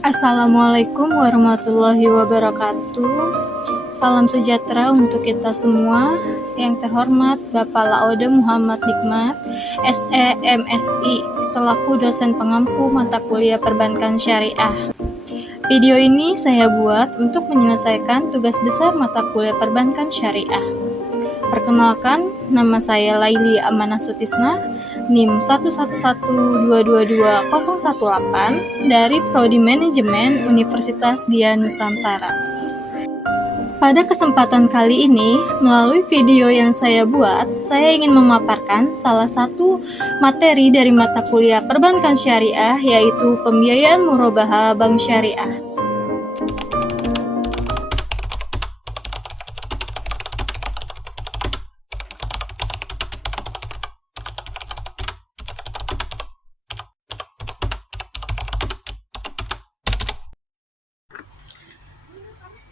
Assalamualaikum warahmatullahi wabarakatuh. Salam sejahtera untuk kita semua. Yang terhormat Bapak Laude Muhammad Nikmat, SE MSI, selaku dosen pengampu mata kuliah Perbankan Syariah. Video ini saya buat untuk menyelesaikan tugas besar mata kuliah Perbankan Syariah. Perkenalkan, nama saya Laili Amanah Sutisna, NIM 111222018 dari Prodi Manajemen Universitas Dian Nusantara. Pada kesempatan kali ini, melalui video yang saya buat, saya ingin memaparkan salah satu materi dari mata kuliah Perbankan Syariah, yaitu Pembiayaan Murabahah Bank Syariah.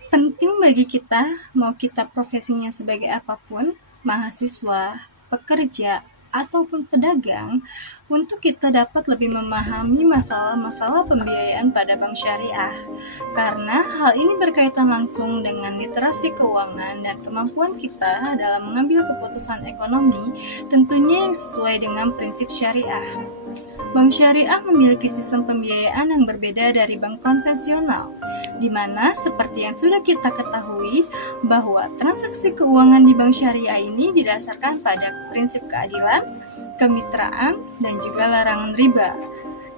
Penting bagi kita, mau kita profesinya sebagai apapun, mahasiswa, pekerja, ataupun pedagang, untuk kita dapat lebih memahami masalah-masalah pembiayaan pada bank syariah. Karena hal ini berkaitan langsung dengan literasi keuangan dan kemampuan kita dalam mengambil keputusan ekonomi, tentunya yang sesuai dengan prinsip syariah. Bank syariah memiliki sistem pembiayaan yang berbeda dari bank konvensional, di mana seperti yang sudah kita ketahui bahwa transaksi keuangan di bank syariah ini didasarkan pada prinsip keadilan, kemitraan, dan juga larangan riba.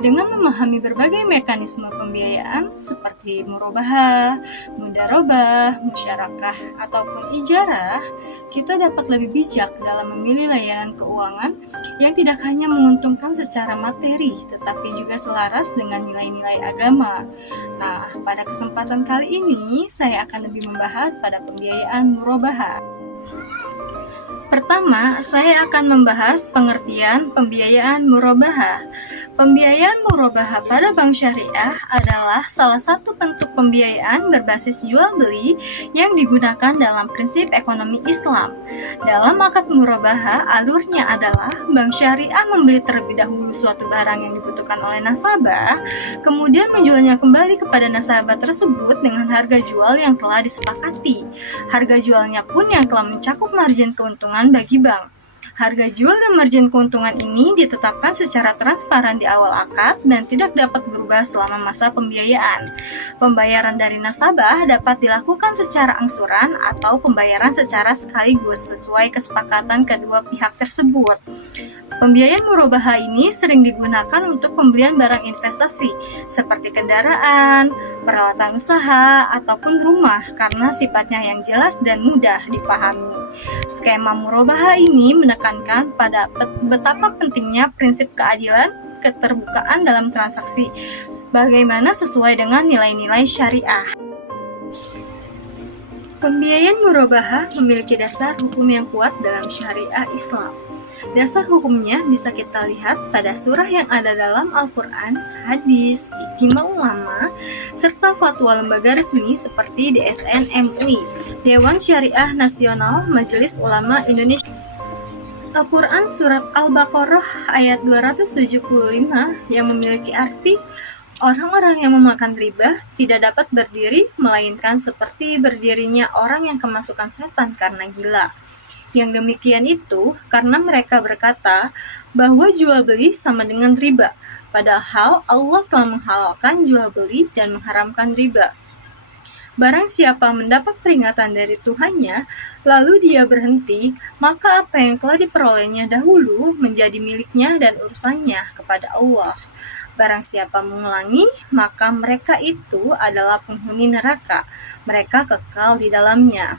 Dengan memahami berbagai mekanisme pembiayaan seperti murabahah, mudharabah, musyarakah, ataupun ijarah, kita dapat lebih bijak dalam memilih layanan keuangan yang tidak hanya menguntungkan secara materi, tetapi juga selaras dengan nilai-nilai agama. Nah, pada kesempatan kali ini, saya akan lebih membahas pada pembiayaan murabahah. Pertama, saya akan membahas pengertian pembiayaan murabahah. Pembiayaan murabahah pada bank syariah adalah salah satu bentuk pembiayaan berbasis jual beli yang digunakan dalam prinsip ekonomi Islam. Dalam akad murabahah, alurnya adalah bank syariah membeli terlebih dahulu suatu barang yang dibutuhkan oleh nasabah, kemudian menjualnya kembali kepada nasabah tersebut dengan harga jual yang telah disepakati. Harga jualnya pun yang telah mencakup margin keuntungan bagi bank. Harga jual dan margin keuntungan ini ditetapkan secara transparan di awal akad dan tidak dapat berubah selama masa pembiayaan. Pembayaran dari nasabah dapat dilakukan secara angsuran atau pembayaran secara sekaligus sesuai kesepakatan kedua pihak tersebut. Pembiayaan murabahah ini sering digunakan untuk pembelian barang investasi seperti kendaraan, peralatan usaha, ataupun rumah karena sifatnya yang jelas dan mudah dipahami. Skema murabahah ini menekankan pada betapa pentingnya prinsip keadilan, keterbukaan dalam transaksi, bagaimana sesuai dengan nilai-nilai syariah. Pembiayaan murabahah memiliki dasar hukum yang kuat dalam syariah Islam. Dasar hukumnya bisa kita lihat pada surah yang ada dalam Al-Quran, hadis, ijma ulama, serta fatwa lembaga resmi seperti DSN MUI, Dewan Syariah Nasional Majelis Ulama Indonesia. Al-Quran Surat Al-Baqarah ayat 275 yang memiliki arti orang-orang yang memakan riba tidak dapat berdiri melainkan seperti berdirinya orang yang kemasukan setan karena gila. Yang demikian itu karena mereka berkata bahwa jual beli sama dengan riba, padahal Allah telah menghalalkan jual beli dan mengharamkan riba. Barang siapa mendapat peringatan dari Tuhannya, lalu dia berhenti, maka apa yang telah diperolehnya dahulu menjadi miliknya dan urusannya kepada Allah. Barang siapa mengulangi, maka mereka itu adalah penghuni neraka, mereka kekal di dalamnya.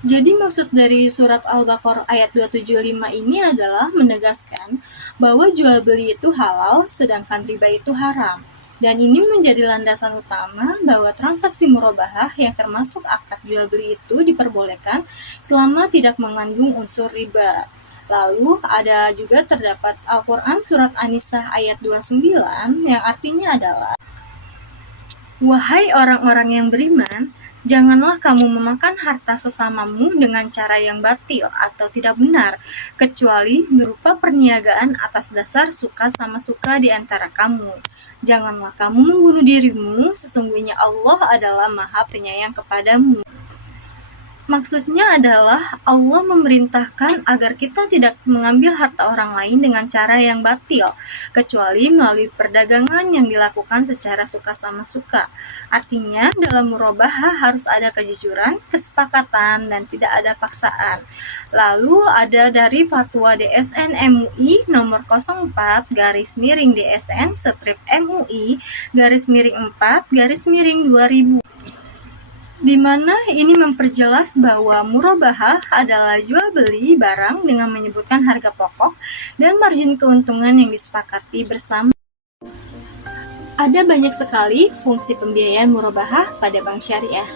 Jadi maksud dari surat Al-Baqarah ayat 275 ini adalah menegaskan bahwa jual beli itu halal sedangkan riba itu haram. Dan ini menjadi landasan utama bahwa transaksi murabahah yang termasuk akad jual beli itu diperbolehkan selama tidak mengandung unsur riba. Lalu ada juga terdapat Al-Quran surat An-Nisa ayat 29 yang artinya adalah, wahai orang-orang yang beriman, janganlah kamu memakan harta sesamamu dengan cara yang batil atau tidak benar, kecuali berupa perniagaan atas dasar suka sama suka di antara kamu. Janganlah kamu membunuh dirimu, sesungguhnya Allah adalah Maha Penyayang kepadamu. Maksudnya adalah Allah memerintahkan agar kita tidak mengambil harta orang lain dengan cara yang batil, kecuali melalui perdagangan yang dilakukan secara suka sama suka. Artinya, dalam murabahah harus ada kejujuran, kesepakatan, dan tidak ada paksaan. Lalu ada dari Fatwa DSN MUI nomor 04/DSN/MUI/4/2000, di mana ini memperjelas bahwa murabahah adalah jual beli barang dengan menyebutkan harga pokok dan margin keuntungan yang disepakati bersama. Ada banyak sekali fungsi pembiayaan murabahah pada bank syariah,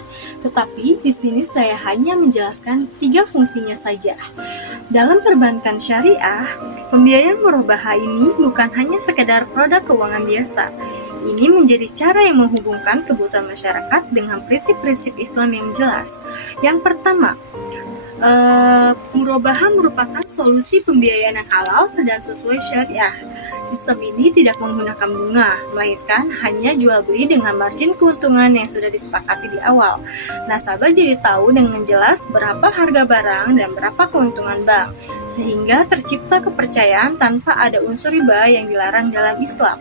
tetapi di sini saya hanya menjelaskan 3 fungsinya saja. Dalam perbankan syariah, pembiayaan murabahah ini bukan hanya sekedar produk keuangan biasa. Ini menjadi cara yang menghubungkan kebutuhan masyarakat dengan prinsip-prinsip Islam yang jelas. Yang pertama, murabahah merupakan solusi pembiayaan yang halal dan sesuai syariah. Sistem ini tidak menggunakan bunga, melainkan hanya jual beli dengan margin keuntungan yang sudah disepakati di awal. Nasabah jadi tahu dengan jelas berapa harga barang dan berapa keuntungan bank, sehingga tercipta kepercayaan tanpa ada unsur riba yang dilarang dalam Islam.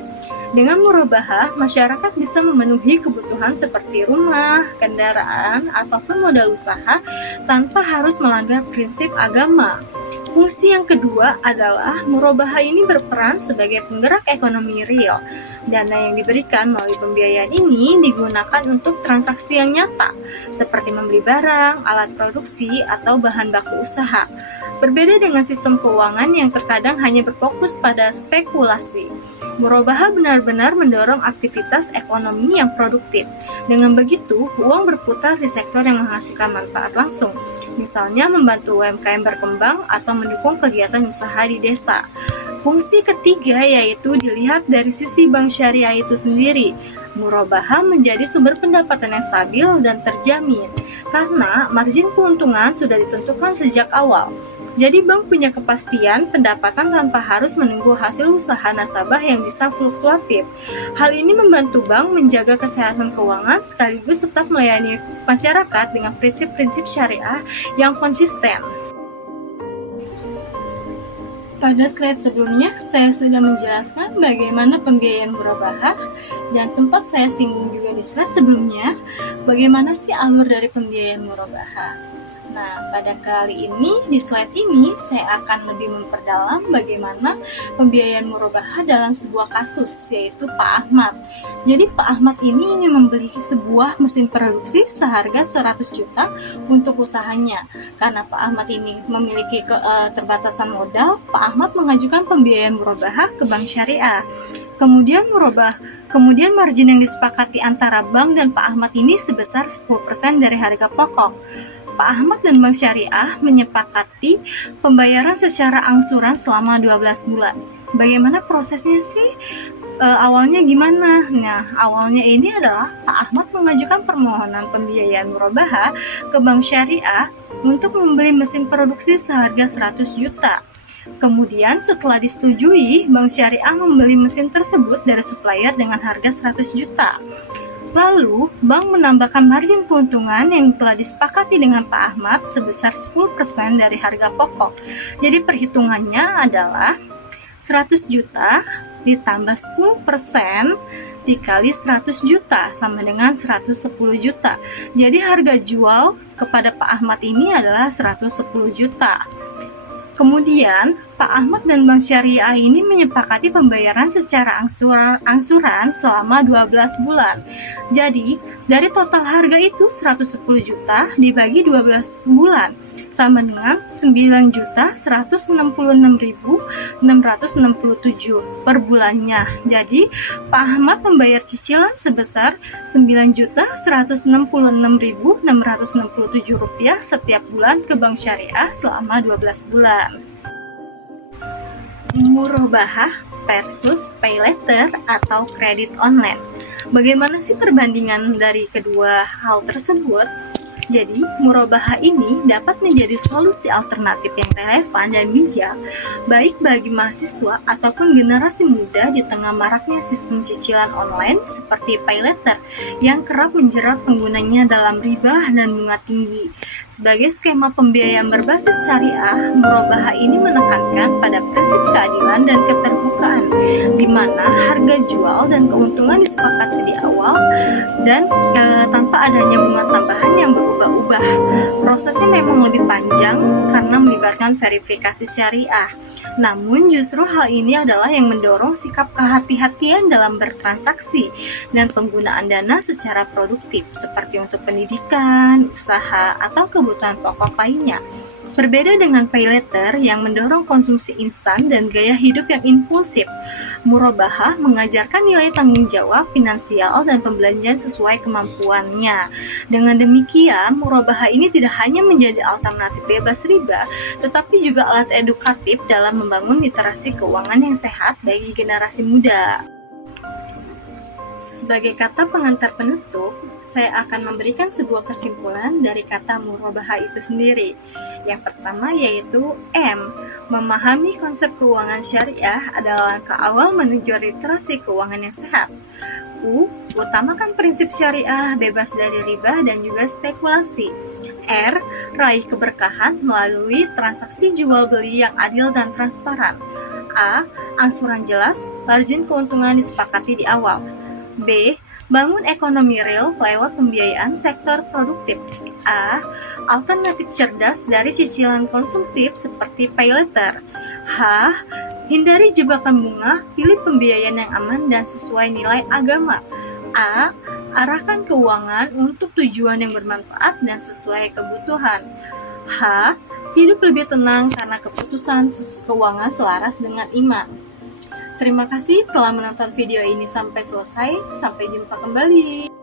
Dengan murabahah, masyarakat bisa memenuhi kebutuhan seperti rumah, kendaraan, ataupun modal usaha tanpa harus melanggar prinsip agama. Fungsi yang kedua adalah murabahah ini berperan sebagai penggerak ekonomi real. Dana yang diberikan melalui pembiayaan ini digunakan untuk transaksi yang nyata, seperti membeli barang, alat produksi, atau bahan baku usaha. Berbeda dengan sistem keuangan yang terkadang hanya berfokus pada spekulasi, murabahah benar-benar mendorong aktivitas ekonomi yang produktif. Dengan begitu, uang berputar di sektor yang menghasilkan manfaat langsung, misalnya membantu UMKM berkembang atau mendukung kegiatan usaha di desa. Fungsi ketiga yaitu dilihat dari sisi bank syariah itu sendiri. Murabahah menjadi sumber pendapatan yang stabil dan terjamin, karena margin keuntungan sudah ditentukan sejak awal. Jadi bank punya kepastian pendapatan tanpa harus menunggu hasil usaha nasabah yang bisa fluktuatif. Hal ini membantu bank menjaga kesehatan keuangan sekaligus tetap melayani masyarakat dengan prinsip-prinsip syariah yang konsisten. Pada slide sebelumnya, saya sudah menjelaskan bagaimana pembiayaan murabahah dan sempat saya singgung juga di slide sebelumnya, bagaimana sih alur dari pembiayaan murabahah. Nah, pada kali ini, di slide ini, saya akan lebih memperdalam bagaimana pembiayaan murabahah dalam sebuah kasus, yaitu Pak Ahmad. Jadi, Pak Ahmad ini ingin membeli sebuah mesin produksi seharga 100 juta untuk usahanya. Karena Pak Ahmad ini memiliki keterbatasan modal, Pak Ahmad mengajukan pembiayaan murabahah ke bank syariah. Kemudian margin yang disepakati antara bank dan Pak Ahmad ini sebesar 10% dari harga pokok. Pak Ahmad dan Bank Syariah menyepakati pembayaran secara angsuran selama 12 bulan. Bagaimana prosesnya sih? Awalnya gimana? Nah, awalnya ini adalah Pak Ahmad mengajukan permohonan pembiayaan murabahah ke Bank Syariah untuk membeli mesin produksi seharga 100 juta. Kemudian setelah disetujui, Bank Syariah membeli mesin tersebut dari supplier dengan harga 100 juta. Lalu, bank menambahkan margin keuntungan yang telah disepakati dengan Pak Ahmad sebesar 10% dari harga pokok. Jadi perhitungannya adalah 100 juta ditambah 10% dikali 100 juta sama dengan 110 juta. Jadi harga jual kepada Pak Ahmad ini adalah 110 juta. Kemudian, Pak Ahmad dan Bank Syariah ini menyepakati pembayaran secara angsuran selama 12 bulan. Jadi, dari total harga itu 110 juta dibagi 12 bulan, sama dengan 9.166.667 per bulannya. Jadi, Pak Ahmad membayar cicilan sebesar 9.166.667 rupiah setiap bulan ke Bank Syariah selama 12 bulan. Murabahah versus pay later atau kredit online. Bagaimana sih perbandingan dari kedua hal tersebut? Jadi, murabahah ini dapat menjadi solusi alternatif yang relevan dan bijak, baik bagi mahasiswa ataupun generasi muda di tengah maraknya sistem cicilan online seperti paylater yang kerap menjerat penggunanya dalam riba dan bunga tinggi. Sebagai skema pembiayaan berbasis syariah, murabahah ini menekankan pada prinsip keadilan dan keterbukaan, di mana harga jual dan keuntungan disepakati di awal dan tanpa adanya bunga tambahan yang berubah-ubah. Prosesnya memang lebih panjang karena melibatkan verifikasi syariah. Namun justru hal ini adalah yang mendorong sikap kehati-hatian dalam bertransaksi dan penggunaan dana secara produktif seperti untuk pendidikan, usaha, atau kebutuhan pokok lainnya. Berbeda dengan paylater yang mendorong konsumsi instan dan gaya hidup yang impulsif, murabahah mengajarkan nilai tanggung jawab finansial dan pembelanjaan sesuai kemampuannya. Dengan demikian, murabahah ini tidak hanya menjadi alternatif bebas riba, tetapi juga alat edukatif dalam membangun literasi keuangan yang sehat bagi generasi muda. Sebagai kata pengantar penutup, saya akan memberikan sebuah kesimpulan dari kata murabahah itu sendiri. Yang pertama yaitu M. Memahami konsep keuangan syariah adalah langkah awal menuju literasi keuangan yang sehat. U. Utamakan prinsip syariah, bebas dari riba dan juga spekulasi. R. Raih keberkahan melalui transaksi jual beli yang adil dan transparan. A. Angsuran jelas, margin keuntungan disepakati di awal. B. Bangun ekonomi real lewat pembiayaan sektor produktif. A. Alternatif cerdas dari cicilan konsumtif seperti paylater. H. Hindari jebakan bunga, pilih pembiayaan yang aman dan sesuai nilai agama. A. Arahkan keuangan untuk tujuan yang bermanfaat dan sesuai kebutuhan. H. Hidup lebih tenang karena keputusan keuangan selaras dengan iman. Terima kasih telah menonton video ini sampai selesai. Sampai jumpa kembali.